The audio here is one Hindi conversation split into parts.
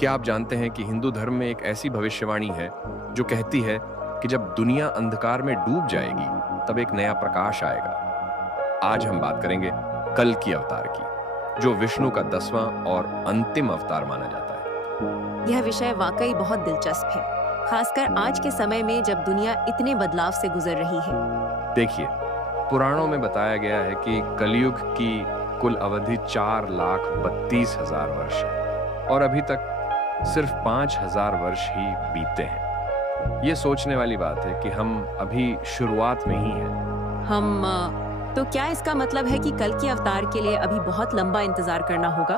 क्या आप जानते हैं कि हिंदू धर्म में एक ऐसी भविष्यवाणी है जो कहती है कि जब दुनिया अंधकार में डूब जाएगी तब एक नया प्रकाश आएगा। आज हम बात करेंगे कल की अवतार की, जो विष्णु का 10वां और अंतिम अवतार माना जाता है। यह विषय वाकई बहुत दिलचस्प है, खासकर आज के समय में जब दुनिया इतने बदलाव से गुजर रही है। देखिए, पुराणों में बताया गया है कि कलयुग की कुल अवधि 4,32,000 वर्ष है और अभी तक सिर्फ 5,000 वर्ष ही बीते हैं। ये सोचने वाली बात है कि हम अभी शुरुआत में ही हैं। तो क्या इसका मतलब है कि कल के अवतार के लिए अभी बहुत लंबा इंतजार करना होगा?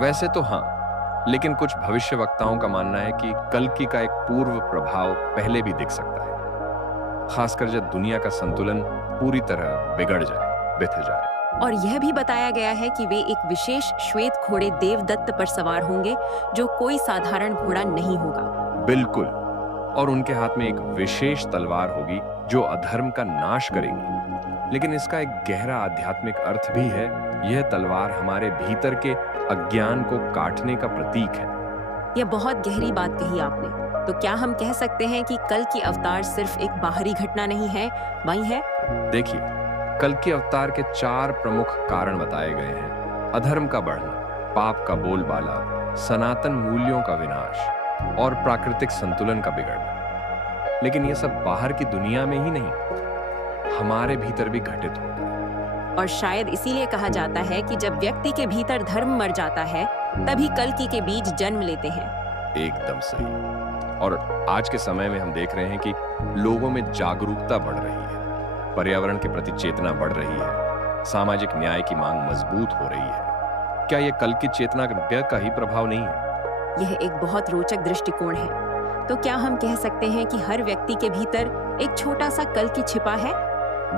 वैसे तो हाँ, लेकिन कुछ भविष्यवक्ताओं का मानना है कि कल्कि का एक पूर्व प्रभाव पहले भी दिख सकता है, खासकर जब दुनिया का संतुलन पूरी तरह बिगड़ जाए, बिखर जाए। और यह भी बताया गया है कि वे एक विशेष श्वेत घोड़े देवदत्त पर सवार होंगे, जो कोई साधारण घोड़ा नहीं होगा। बिल्कुल, और उनके हाथ में एक विशेष तलवार होगी जो अधर्म का नाश करेगी। लेकिन इसका एक गहरा आध्यात्मिक अर्थ भी है। यह तलवार हमारे भीतर के अज्ञान को काटने का प्रतीक है। यह बहुत गहरी बात कही आपने। तो क्या हम कह सकते हैं कि कल की अवतार सिर्फ एक बाहरी घटना नहीं है, वही है? देखिए, कल के अवतार के 4 प्रमुख कारण बताए गए हैं: अधर्म का बढ़ना, पाप का बोलबाला, सनातन मूल्यों का विनाश और प्राकृतिक संतुलन का बिगड़ना। लेकिन यह सब बाहर की दुनिया में ही नहीं, हमारे भीतर भी घटित होता है। और शायद इसीलिए कहा जाता है कि जब व्यक्ति के भीतर धर्म मर जाता है, तभी कल्कि के बीज जन्म लेते हैं। एकदम सही। और आज के समय में हम देख रहे हैं कि लोगों में जागरूकता बढ़ रही है, पर्यावरण के प्रति चेतना बढ़ रही है, सामाजिक न्याय की मांग मजबूत हो रही है। क्या यह कल की चेतना का ही प्रभाव नहीं है? यह एक बहुत रोचक दृष्टिकोण है। तो क्या हम कह सकते हैं कि हर व्यक्ति के भीतर एक छोटा सा कल्कि छिपा है?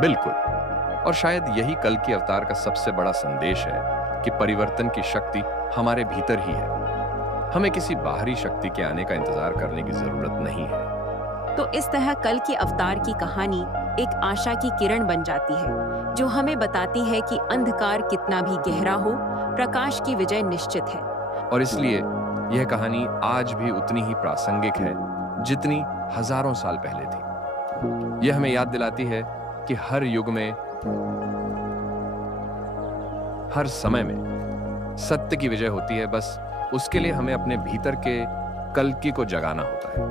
बिल्कुल, और शायद यही कल की अवतार का सबसे बड़ा संदेश है कि परिवर्तन की शक्ति हमारे भीतर ही है। हमें किसी बाहरी शक्ति के आने का इंतजार करने की जरूरत नहीं है। तो इस तरह कल के अवतार की कहानी एक आशा की किरण बन जाती है, जो हमें बताती है कि अंधकार कितना भी गहरा हो, प्रकाश की विजय निश्चित है। और इसलिए यह कहानी आज भी उतनी ही प्रासंगिक है जितनी हजारों साल पहले थी। यह हमें याद दिलाती है कि हर युग में, हर समय में सत्य की विजय होती है। बस उसके लिए हमें अपने भीतर के कल्कि को जगाना होता है।